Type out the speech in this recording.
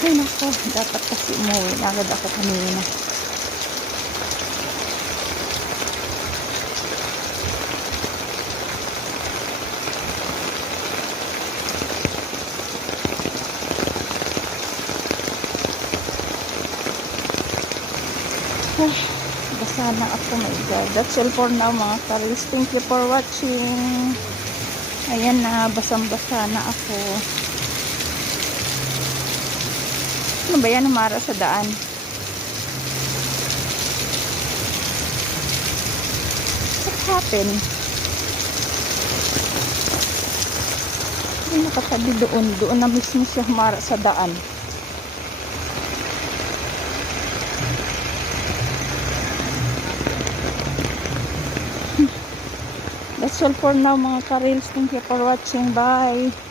Ay nako, dapat kasi umuwi na agad ako kanina. Ay, basa na ako, my God. That's all for now mga ka-reels. Thank you for watching. Ayan na, basang-basa na ako. Ano ba yan, humara sa daan? What happened? Ay, nakatabi doon. Doon na mismo siya humara sa daan. That's all for now mga ka-reels. Thank you for watching. Bye!